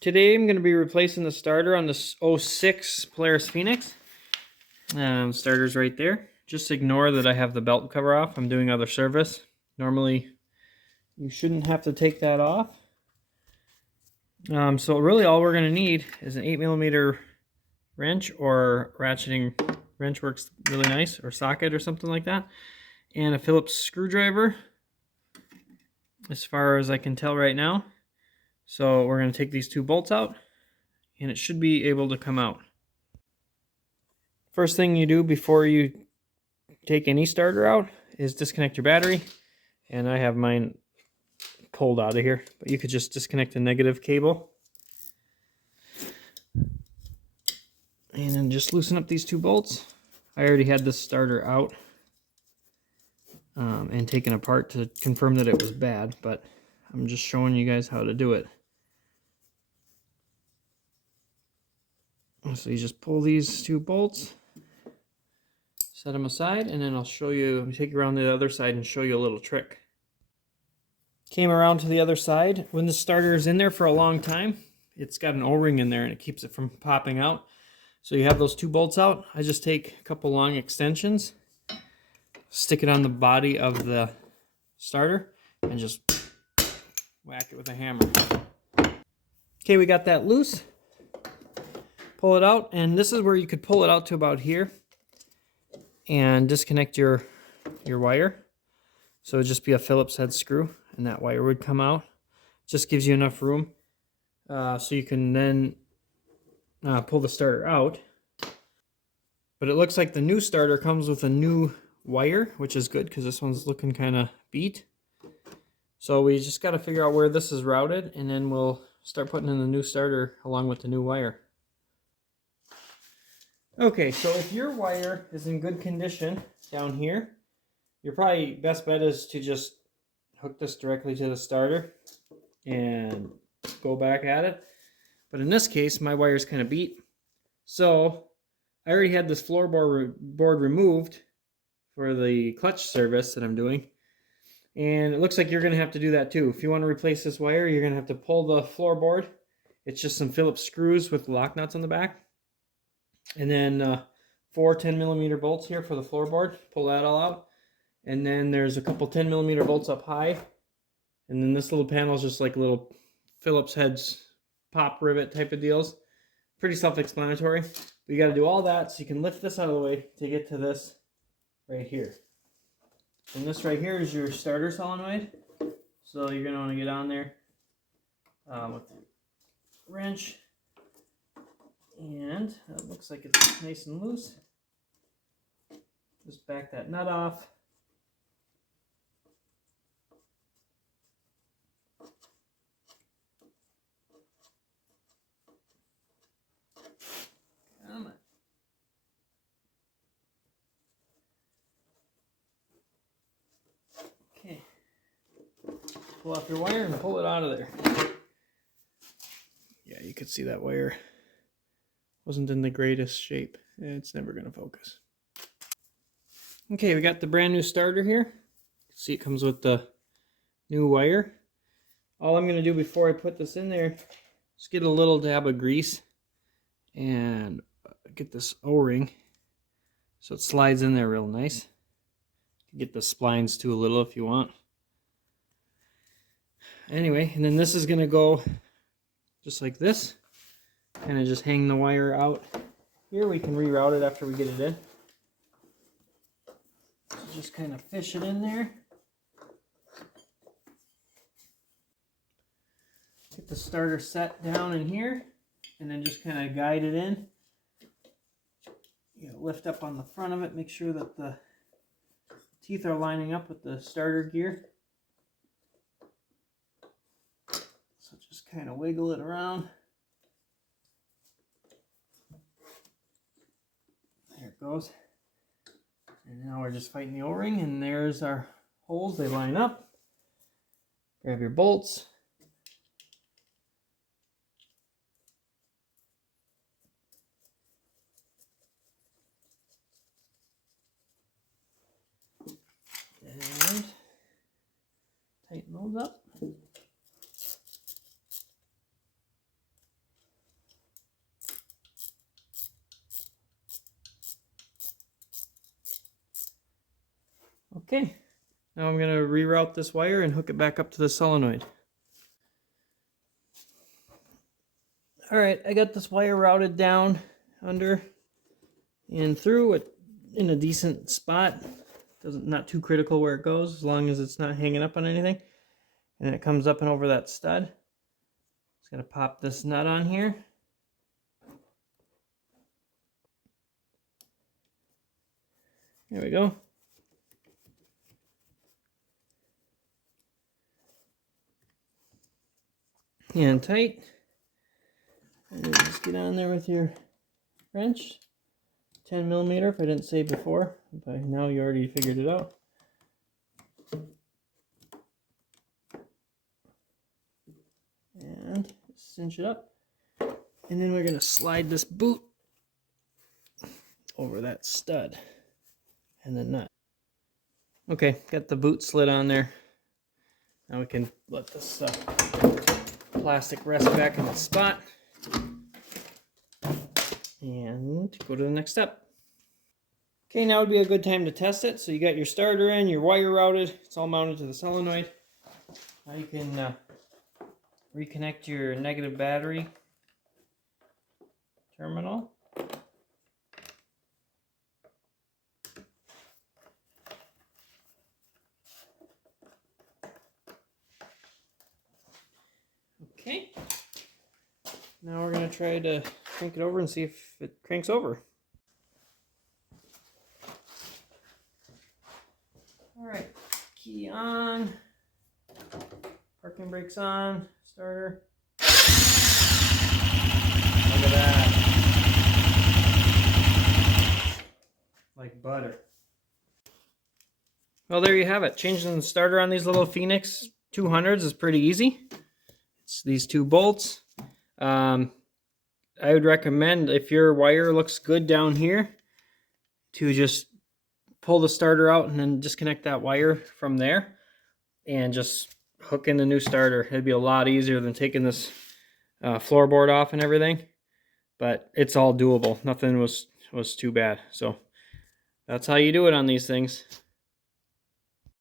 Today I'm going to be replacing the starter on this '06 Polaris Phoenix. Starter's right there. Just ignore that I have the belt cover off. I'm doing other service. Normally you shouldn't have to take that off. So really all we're going to need is an 8mm wrench, or ratcheting wrench works really nice, or socket or something like that, and a Phillips screwdriver as far as I can tell right now. So we're going to take these two bolts out and it should be able to come out. First thing you do before you take any starter out is disconnect your battery, and I have mine pulled out of here, but you could just disconnect the negative cable and then just loosen up these two bolts. I already had this starter out and taken apart to confirm that it was bad, but I'm just showing you guys how to do it. So you just pull these two bolts, set them aside, and then I'll show you, take you around the other side and show you a little trick. Came around to the other side. When the starter is in there for a long time, it's got an O-ring in there and it keeps it from popping out. So you have those two bolts out. I just take a couple long extensions, stick it on the body of the starter, and just whack it with a hammer. Okay, we got that loose. Pull it out, and this is where you could pull it out to about here and disconnect your wire. So it'd just be a Phillips head screw and that wire would come out. Just gives you enough room so you can then pull the starter out. But it looks like the new starter comes with a new wire, which is good because this one's looking kind of beat. So we just got to figure out where this is routed, and then we'll start putting in the new starter along with the new wire. Okay, so if your wire is in good condition down here, your probably best bet is to just hook this directly to the starter and go back at it. But in this case, my wire's kind of beat. So I already had this floorboard removed for the clutch service that I'm doing. And it looks like you're going to have to do that too. If you want to replace this wire, you're going to have to pull the floorboard. It's just some Phillips screws with lock nuts on the back. And then 4 10mm bolts here for the floorboard. Pull that all out. And then there's a couple 10mm bolts up high. And then this little panel is just like little Phillips heads, pop rivet type of deals. Pretty self-explanatory. But you got to do all that so you can lift this out of the way to get to this right here. And this right here is your starter solenoid. So you're going to want to get on there with the wrench. And it looks like it's nice and loose. Just back that nut off. Come on. Okay. Pull off your wire and pull it out of there. Yeah, you could see that wire wasn't in the greatest shape. It's never going to focus. Okay, we got the brand new starter here. See, it comes with the new wire. All I'm going to do before I put this in there is get a little dab of grease and get this O-ring so it slides in there real nice. Get the splines too a little if you want. Anyway, and then this is going to go just like this. Kind of just hang the wire out here. We can reroute it after we get it in. So just kind of fish it in there. Get the starter set down in here, and then just kind of guide it in. You know, lift up on the front of it, make sure that the teeth are lining up with the starter gear. So just kind of wiggle it around. There it goes. And now we're just fighting the O-ring, and there's our holes. They line up. Grab your bolts. And tighten those up. Okay, now I'm going to reroute this wire and hook it back up to the solenoid. Alright, I got this wire routed down under and through it in a decent spot. Not too critical where it goes, as long as it's not hanging up on anything. And it comes up and over that stud. Just going to pop this nut on here. There we go. And tight. And just get on there with your wrench. 10 millimeter, if I didn't say before. By now you already figured it out. And cinch it up. And then we're going to slide this boot over that stud and the nut. Okay, got the boot slid on there. Now we can let this plastic rest back in its spot and go to the next step. Okay, now would be a good time to test it. So you got your starter in, your wire routed, it's all mounted to the solenoid. Now you can reconnect your negative battery terminal. Okay, now we're going to try to crank it over and see if it cranks over. Alright, key on, parking brakes on, starter. Look at that. Like butter. Well, there you have it. Changing the starter on these little Phoenix 200s is pretty easy. It's these two bolts. I would recommend, if your wire looks good down here, to just pull the starter out and then disconnect that wire from there and just hook in the new starter. It'd be a lot easier than taking this floorboard off and everything, but it's all doable. Nothing was too bad. So that's how you do it on these things.